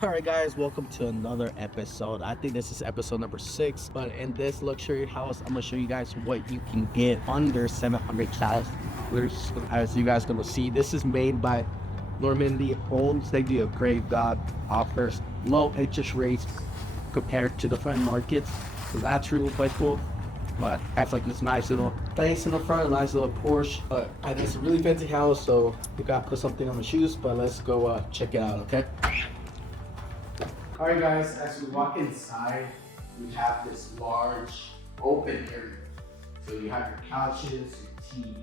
All right, guys, welcome to another episode. I think this is episode number 6, but in this luxury house, I'm gonna show you guys what you can get under 700,000. As you guys gonna see, this is made by Normandy Homes. They do a great job, offers low interest rates compared to the front markets, so that's really quite cool. But has like this nice little place in the front, nice little Porsche. But it's a really fancy house, so you gotta put something on the shoes. But let's go check it out, okay? All right, guys, as we walk inside, we have this large open area. So you have your couches, your TV,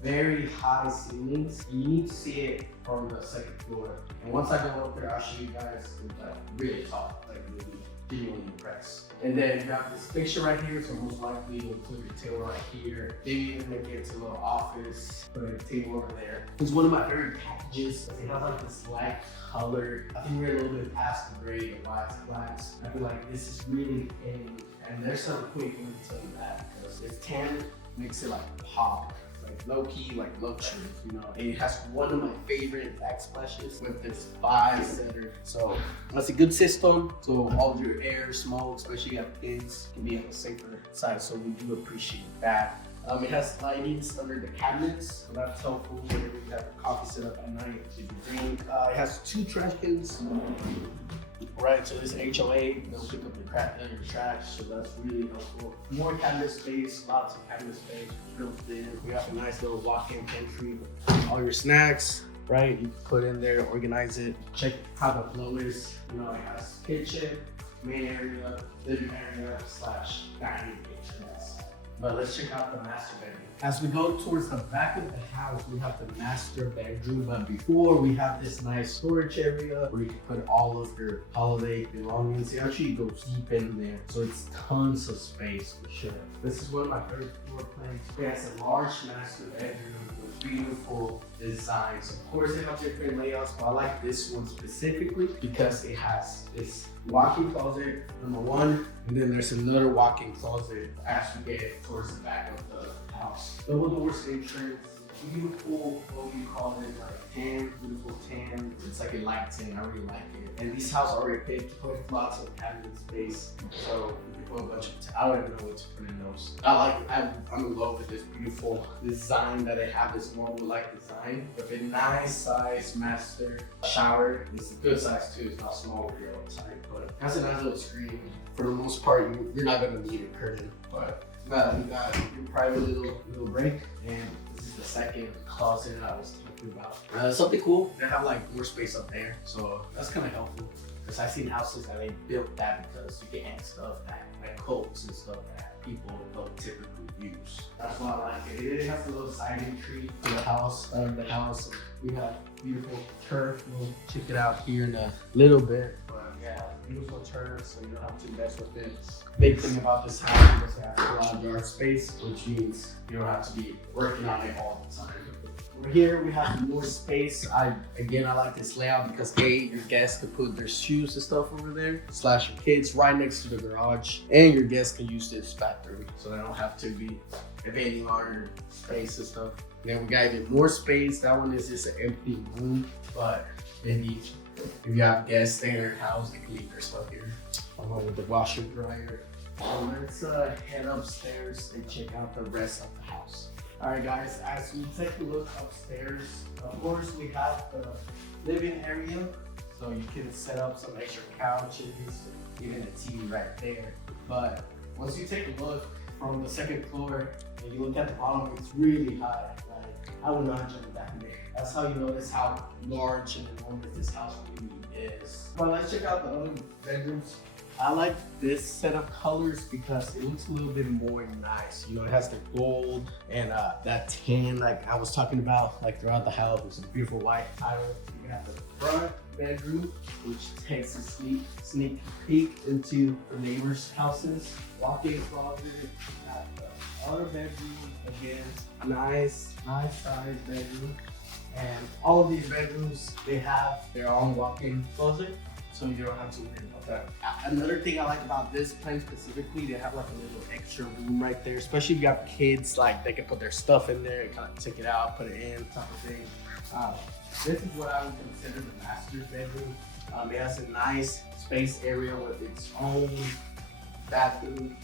very high ceilings. You need to see it from the second floor. And once I go up there, I'll show you guys it's like really tall, like really genuinely impressed. And then you have this picture right here, so most likely you'll put your table right here. Maybe even make it into a little office, put a table over there. It's one of my favorite packages. It has like this light color. I think we're a little bit past the gray and white glass. I feel like this is really in, and there's some quick, let me tell you that, because it's tan, makes it like pop. Like low-key, like luxury, you know. And it has one of my favorite backsplashes with this 5-seater. So that's a good system. So all of your air, smoke, especially you have kids, can be on the safer side. So we do appreciate that. It has lightings under the cabinets, so that's helpful whenever you have a coffee set up at night if you drink. It has 2 trash cans. Right, so this HOA, they'll pick up your trash, so that's really helpful. More cabinet space, lots of cabinet space built in. We have a nice little walk-in pantry. All your snacks, right, you can put in there, organize it. Check how the flow is. You know, it has kitchen, main area, living area, / dining kitchen. But let's check out the master bedroom. As we go towards the back of the house, we have the master bedroom. But before, we have this nice storage area where you can put all of your holiday belongings. It actually goes deep in there, so it's tons of space for sure. This is one of my favorite floor plans. It has a large master bedroom with beautiful designs. Of course, it has different layouts, but I like this one specifically because it has this walk-in closet, number 1, and then there's another walk-in closet as we get towards the back of the house. Double doors entrance, beautiful, what do you call it, like tan, beautiful tan. It's like a light tan, I really like it. And these houses already picked with lots of cabinet space, so you can put a bunch of, I don't even know what to put in those. I'm in love with this beautiful design that they have, this marble-like design with a nice size master shower. It's a good size too, it's not small or tight, but it has a nice little screen. For the most part, you're not gonna need a curtain, but you got your private little break, and this is the second closet I was talking about. Something cool, they have like more space up there, so that's kind of helpful. Because I've seen houses that they built that because you can hang stuff like coats and stuff that people don't typically use. That's why I like it. It has a little side entry to the house. We have beautiful turf. We'll check it out here in a little bit. But yeah, beautiful turf, so you don't have to mess with it. Big thing about this house is it has a lot of yard space, which means you don't have to be working on it all the time. Over here we have more space. I like this layout because your guests can put their shoes and stuff over there, / your kids right next to the garage, and your guests can use this bathroom, so they don't have to be invading all your space and stuff. Then we got even more space. That one is just an empty room, but maybe if you have guests staying in your house, they can leave their stuff here, along with the washer and dryer. So let's head upstairs and check out the rest of the house. All right, guys, as we take a look upstairs, of course, we have the living area. So you can set up some extra couches, even a TV right there. But once you take a look from the second floor and you look at the bottom, it's really high. Like, I would not jump back there. That's how you notice how large and enormous this house really is. Well, let's check out the other bedrooms. I like this set of colors because it looks a little bit more nice. You know, it has the gold and that tan like I was talking about, like throughout the house with some beautiful white tiles. You got the front bedroom, which takes a sneak peek into the neighbors' houses. Walk-in closet. Got the other bedroom, again, nice size bedroom. And all of these bedrooms, they have their own walk-in closet, so you don't have to worry about that. Another thing I like about this plan specifically, they have like a little extra room right there, especially if you have kids, like they can put their stuff in there and kind of take it out, put it in, type of thing. This is what I would consider the master's bedroom. It has a nice space area with its own bathroom,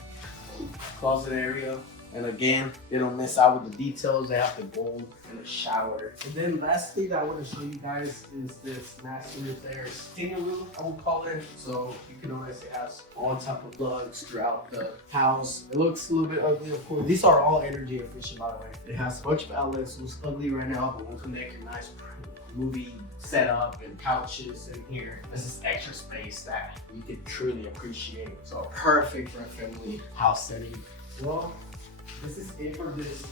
closet area. And again, they don't miss out with the details. They have the gold and the shower. And then lastly that I want to show you guys is this master there sitting room, I would call it. So you can notice it has all type of plugs throughout the house. It looks a little bit ugly, of course. These are all energy efficient, by the way. It has a bunch of outlets. It looks ugly right now, but we'll connect a nice movie setup and couches in here. This is extra space that you can truly appreciate. So perfect for a family house setting. Well, this is it for this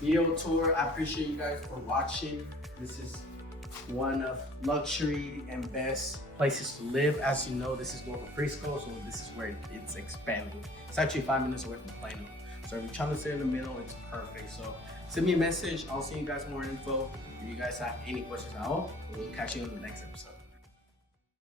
video tour. I appreciate you guys for watching. This is one of luxury and best places to live. As you know, this is north of Frisco, so this is where it's expanding. It's actually 5 minutes away from Plano. So if you're trying to stay in the middle, it's perfect. So send me a message. I'll send you guys more info. If you guys have any questions at all, we'll catch you in the next episode.